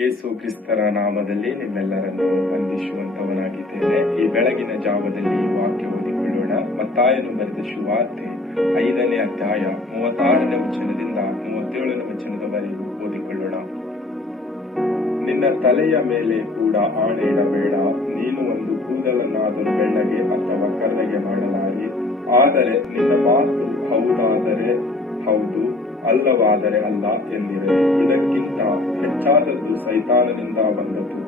ಯೇಸು ಕ್ರಿಸ್ತರ ನಾಮದಲ್ಲಿ ನಿಮ್ಮೆಲ್ಲರನ್ನು ವಂದಿಸುವಂತವನಾಗಿದ್ದೇನೆ. ಈ ಬೆಳಗಿನ ಜಾವದಲ್ಲಿ ವಾಕ್ಯ ಓದಿಕೊಳ್ಳೋಣ. ಮತ್ತಾಯನು ಬರೆದ ಸುವಾರ್ತೆ 5ನೇ ಅಧ್ಯಾಯ 36ನೇ ವಚನದಿಂದ 37ನೇ ವಚನದವರೆಗೂ ಓದಿಕೊಳ್ಳೋಣ. ನಿನ್ನ ತಲೆಯ ಮೇಲೆ ಕೂಡ ಆಣೆ ಇಡಬೇಡ. ನೀನು ಒಂದು ಕೂದಲನ್ನಾದರೂ ಬೆಳ್ಳಗೆ ಅಥವಾ ಕರ್ರಗೆ ಮಾಡಲಾರಿ. ಆದರೆ ನಿನ್ನ ಮಾತು ಹೌದಾದರೆ ಹೌದು, ಅಲ್ಲವಾದರೆ ಅಲ್ಲ ಎಂದಿರಲಿ. ಇದಕ್ಕಿಂತ ಹೆಚ್ಚಾದದ್ದು ಸೈತಾನನಿಂದ ಬಂದದ್ದು.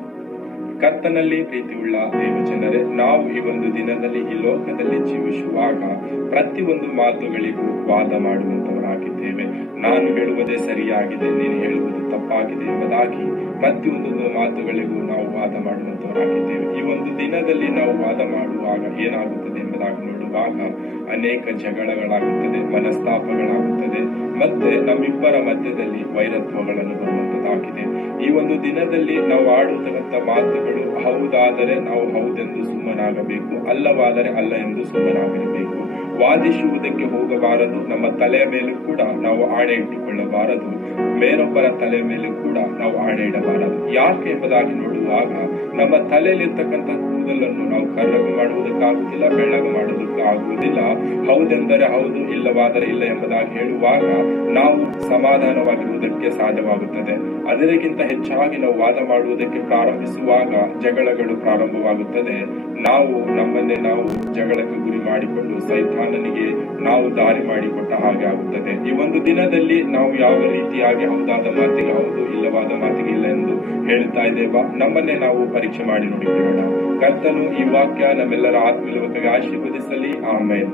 ಕರ್ತನಲ್ಲಿ ಪ್ರೀತಿಯುಳ್ಳ ದೇವಜನರೇ, ನಾವು ಈ ಒಂದು ದಿನದಲ್ಲಿ ಈ ಲೋಕದಲ್ಲಿ ಜೀವಿಸುವಾಗ ಪ್ರತಿಯೊಂದು ಮಾತುಗಳಿಗೂ ವಾದ ಮಾಡುವಂತವರಾಗಿದ್ದೇವೆ. ನಾನು ಹೇಳುವುದೇ ಸರಿಯಾಗಿದೆ, ನೀನು ಹೇಳುವುದು ತಪ್ಪಾಗಿದೆ ಎಂಬುದಾಗಿ ಪ್ರತಿಯೊಂದು ಮಾತುಗಳಿಗೂ ನಾವು ವಾದ ಮಾಡುವಂತವರಾಗಿದ್ದೇವೆ. ಈ ಒಂದು ದಿನದಲ್ಲಿ ನಾವು ವಾದ ಮಾಡುವಾಗ ಏನಾಗುತ್ತದೆ ಎಂಬುದಾಗಿ ನೋಡುವಾಗ ಅನೇಕ ಜಗಳಗಳಾಗುತ್ತದೆ, ಮನಸ್ತಾಪಗಳಾಗುತ್ತದೆ, ಮತ್ತೆ ನಮ್ಮಿಬ್ಬರ ಮಧ್ಯದಲ್ಲಿ ವೈರತ್ವಗಳನ್ನು ಬರುವಂತದ್ದಾಗಿದೆ. ಈ ಒಂದು ದಿನದಲ್ಲಿ ನಾವು ಆಡುವಂತಹ ಮಾತುಗಳು ಹೌದಾದರೆ ನಾವು ಹೌದೆಂದು ಸುಮ್ಮನಾಗಬೇಕು, ಅಲ್ಲವಾದರೆ ಅಲ್ಲ ಎಂದು ಸುಮ್ಮನಾಗಿರಬೇಕು. ವಾದಿಸುವುದಕ್ಕೆ ಹೋಗಬಾರದು. ನಮ್ಮ ತಲೆಯ ಮೇಲೂ ಕೂಡ ನಾವು ಆಣೆ ಇಟ್ಟುಕೊಳ್ಳಬಾರದು. ಬೇರೊಬ್ಬರ ತಲೆಯ ಮೇಲೂ ಕೂಡ ನಾವು ಆಣೆ ಇಡಬಾರದು. ಯಾಕೆ ಎಂಬುದಾಗಿ ನೋಡುವಾಗ ನಮ್ಮ ತಲೆಯಲ್ಲಿರ್ತಕ್ಕಂಥ ಕೂದಲನ್ನು ನಾವು ಕರ್ರಗು ಮಾಡುವುದಕ್ಕಾಗುವುದಿಲ್ಲ, ಬೆಳ್ಳಗು ಮಾಡುವುದಕ್ಕಾಗುವುದಿಲ್ಲ. ಹೌದೆಂದರೆ ಹೌದು, ಇಲ್ಲವಾದರೆ ಇಲ್ಲ ಎಂಬುದಾಗಿ ಹೇಳುವಾಗ ನಾವು ಸಮಾಧಾನವಾಗಿರುವುದಕ್ಕೆ ಸಾಧ್ಯವಾಗುತ್ತದೆ. ಅದಕ್ಕಿಂತ ಹೆಚ್ಚಾಗಿ ನಾವು ವಾದ ಮಾಡುವುದಕ್ಕೆ ಪ್ರಾರಂಭಿಸುವಾಗ ಜಗಳಗಳು ಪ್ರಾರಂಭವಾಗುತ್ತದೆ. ನಾವು ನಮ್ಮನ್ನೇ ನಾವು ಜಗಳಕ್ಕೆ ಗುರಿ ಮಾಡಿಕೊಂಡು ಸೈತಾನನಿಗೆ ನಾವು ದಾರಿ ಮಾಡಿಕೊಟ್ಟ ಹಾಗೆ ಆಗುತ್ತದೆ. ಈ ಒಂದು ದಿನದಲ್ಲಿ ನಾವು ಯಾವ ರೀತಿಯಾಗಿ ಹೌದಾದ ಮಾತಿಗೆ ಹೌದು, ಇಲ್ಲವಾದ ಮಾತಿಗೆ ಇಲ್ಲ ಎಂದು ಹೇಳ್ತಾ ಇದ್ದೇವಾ? ನಮ್ಮನ್ನೇ ನಾವು ಪರೀಕ್ಷೆ ಮಾಡಿ ನೋಡಿಕೊಳ್ಳೋಣ. ಕರ್ತನು ಈ ವಾಕ್ಯ ನಮ್ಮೆಲ್ಲರ ಆತ್ಮೀಯವಾಗಿ ಆಶೀರ್ವದಿಸಲಿ. ಆಮೇನ್.